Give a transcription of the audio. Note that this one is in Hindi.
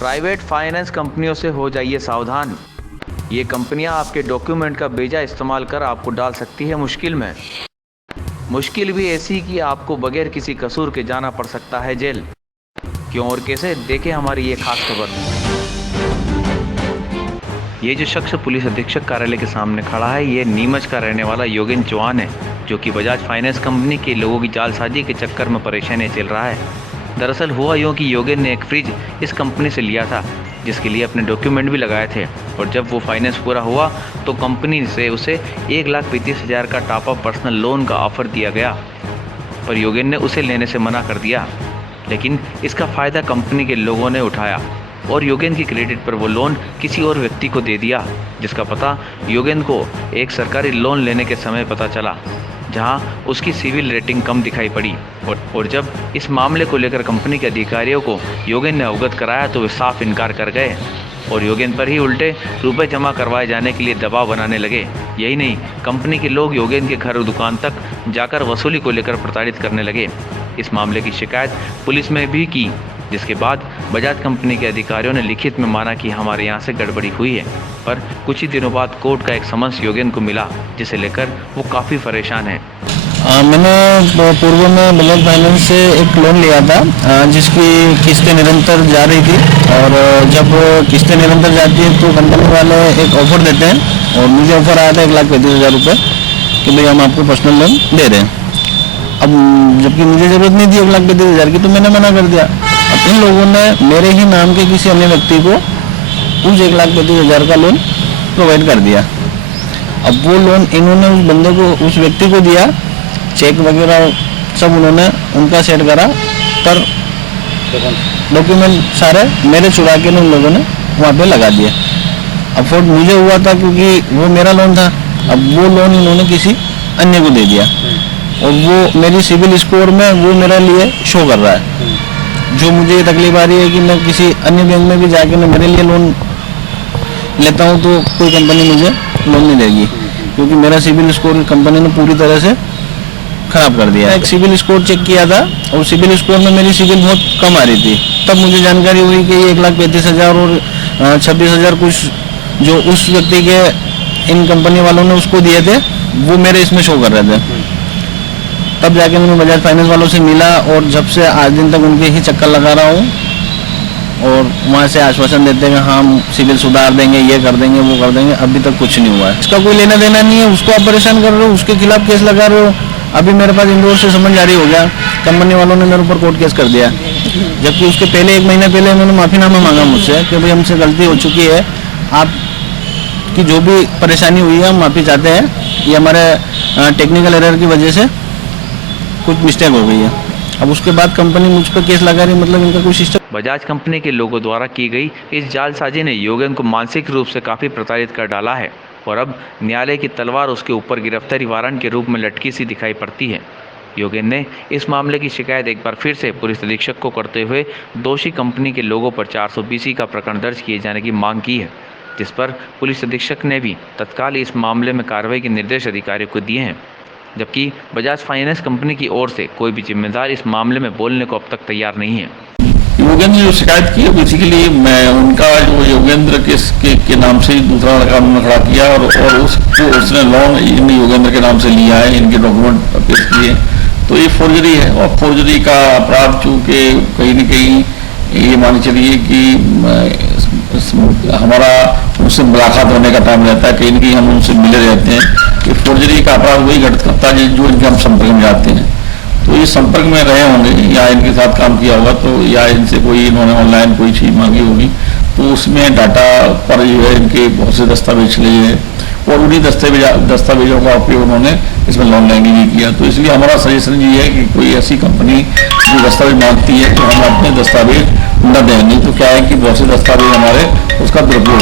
प्राइवेट फाइनेंस कंपनियों से हो जाइए सावधान। ये कंपनियां आपके डॉक्यूमेंट का बेजा इस्तेमाल कर आपको डाल सकती है मुश्किल में। मुश्किल भी ऐसी कि आपको बगैर किसी कसूर के जाना पड़ सकता है जेल। क्यों और कैसे, देखें हमारी ये खास खबर। ये जो शख्स पुलिस अधीक्षक कार्यालय के सामने खड़ा है, ये नीमच का रहने वाला योगेंद्र चौहान है, जो कि बजाज फाइनेंस कंपनी के लोगों की जालसाजी के चक्कर में परेशानी चल रहा है। दरअसल हुआ यूँ कि योगेंद्र ने एक फ्रिज इस कंपनी से लिया था, जिसके लिए अपने डॉक्यूमेंट भी लगाए थे, और जब वो फाइनेंस पूरा हुआ तो कंपनी से उसे 1,35,000 का टॉपअप पर्सनल लोन का ऑफर दिया गया, पर योगेंद्र ने उसे लेने से मना कर दिया। लेकिन इसका फ़ायदा कंपनी के लोगों ने उठाया और योगेंद्र की क्रेडिट पर वो लोन किसी और व्यक्ति को दे दिया, जिसका पता योगेंद्र को एक सरकारी लोन लेने के समय पता चला, जहां उसकी सिविल रेटिंग कम दिखाई पड़ी। और जब इस मामले को लेकर कंपनी के अधिकारियों को योगेंद्र ने अवगत कराया तो वे साफ इनकार कर गए और योगेंद्र पर ही उल्टे रुपए जमा करवाए जाने के लिए दबाव बनाने लगे। यही नहीं, कंपनी के लोग योगेंद्र के घर और दुकान तक जाकर वसूली को लेकर प्रताड़ित करने लगे। इस मामले की शिकायत पुलिस में भी की, जिसके बाद बजाज कंपनी के अधिकारियों ने लिखित में माना कि हमारे यहाँ से गड़बड़ी हुई है। पर कुछ ही दिनों बाद कोर्ट का एक समन्स योगेंद्र को मिला, जिसे लेकर वो काफ़ी परेशान है। मैंने पूर्व में बजाज फाइनेंस से एक लोन लिया था, जिसकी किस्तें निरंतर जा रही थी, और जब किस्तें निरंतर जाती है तो कंपनी वाले एक ऑफर देते हैं, और मुझे ऑफर आया था 1,35,000 रुपये कि भाई हम आपको पर्सनल लोन दे रहे हैं। अब जबकि मुझे ज़रूरत नहीं थी 1,35,000 की, तो मैंने मना कर दिया। अब इन लोगों ने मेरे ही नाम के किसी अन्य व्यक्ति को उस 1,35,000 का लोन प्रोवाइड कर दिया। अब वो लोन इन्होंने उस बंदे को, उस व्यक्ति को दिया, चेक वगैरह सब उन्होंने उनका सेट करा, पर डॉक्यूमेंट सारे मेरे चुरा के उन लोगों ने वहाँ पे लगा दिए। अफोर्ड मुझे हुआ था क्योंकि वो मेरा लोन था। अब वो लोन इन्होंने किसी अन्य को दे दिया, और वो मेरी सिविल स्कोर में वो मेरे लिए शो कर रहा है। जो मुझे ये तकलीफ आ रही है कि मैं किसी अन्य बैंक में भी जाके मैं मेरे लिए लोन लेता हूँ तो कोई कंपनी मुझे लोन नहीं देगी, क्योंकि मेरा सिविल स्कोर कंपनी ने पूरी तरह से ख़राब कर दिया। एक सिविल स्कोर चेक किया था, और सिविल स्कोर में मेरी सिविल बहुत कम आ रही थी। तब मुझे जानकारी हुई कि ये 1,35,000 और 26,000 कुछ जो उस व्यक्ति के इन कंपनी वालों ने उसको दिए थे, वो मेरे इसमें शो कर रहे थे। तब जाके मैं बजाज फाइनेंस वालों से मिला, और जब से आज दिन तक उनके ही चक्कर लगा रहा हूँ, और वहाँ से आश्वासन देते हैं कि हाँ हम सिविल सुधार देंगे, ये कर देंगे, वो कर देंगे। अभी तक कुछ नहीं हुआ है। इसका कोई लेना देना नहीं है, उसको आप परेशान कर रहे हो, उसके खिलाफ केस लगा रहे हो। अभी मेरे पास इंदौर से समन जारी हो गया, कंपनी वालों ने मेरे ऊपर कोर्ट केस कर दिया, जबकि उसके पहले 1 महीने पहले उन्होंने माफ़ीनामा मांगा मुझसे कि भाई हमसे गलती हो चुकी है, आपकी जो भी परेशानी हुई है हम माफ़ी चाहते हैं, ये हमारे टेक्निकल एरर की वजह से कुछ मिस्टेक हो गई है। अब उसके बाद कंपनी मुझ पर केस लगा रही, मतलब इनका कोई सिस्टम। बजाज कंपनी के लोगों द्वारा की गई इस जालसाजी ने योगेंद्र को मानसिक रूप से काफ़ी प्रताड़ित कर डाला है, और अब न्यायालय की तलवार उसके ऊपर गिरफ्तारी वारंट के रूप में लटकी सी दिखाई पड़ती है। योगेंद्र ने इस मामले की शिकायत एक बार फिर से पुलिस अधीक्षक को करते हुए दोषी कंपनी के लोगों पर 420 का प्रकरण दर्ज किए जाने की मांग की है, जिस पर पुलिस अधीक्षक ने भी तत्काल इस मामले में कार्रवाई के निर्देश अधिकारियों को दिए हैं। जबकि बजाज फाइनेंस कंपनी की ओर से कोई भी जिम्मेदार इस मामले में बोलने को अब तक तैयार नहीं है। योगेंद्र ने जो शिकायत की है, बेसिकली मैं उनका जो योगेंद्र के नाम से ही दूसरा लड़का उन्होंने खड़ा किया, और उसने लोन इन योगेंद्र के नाम से लिया है, इनके डॉक्यूमेंट पेश किए, तो ये फोर्जरी है। और फोर्जरी का अपराध चूँकि कहीं न कहीं ये मानी चलिए कि हमारा उनसे मुलाकात होने का टाइम रहता है, कहीं न कहीं हम उनसे मिले रहते हैं। ये फोर्जरी का अपराध वही घटित करता है जो इनके हम संपर्क में जाते हैं, तो ये संपर्क में रहे होंगे या इनके साथ काम किया होगा, तो या इनसे कोई इन्होंने ऑनलाइन कोई चीज़ मांगी होगी, तो उसमें डाटा पर जो है इनके बहुत से दस्तावेज चले गए, और उन्हीं दस्तावेजों का उपयोग उन्होंने इसमें लोन लेने नहीं किया। तो इसलिए हमारा सजेशन ये है कि कोई ऐसी कंपनी जो दस्तावेज मांगती है तो हम अपने दस्तावेज न दें, नहीं तो क्या है कि बहुत से दस्तावेज हमारे उसका दुरुपयोग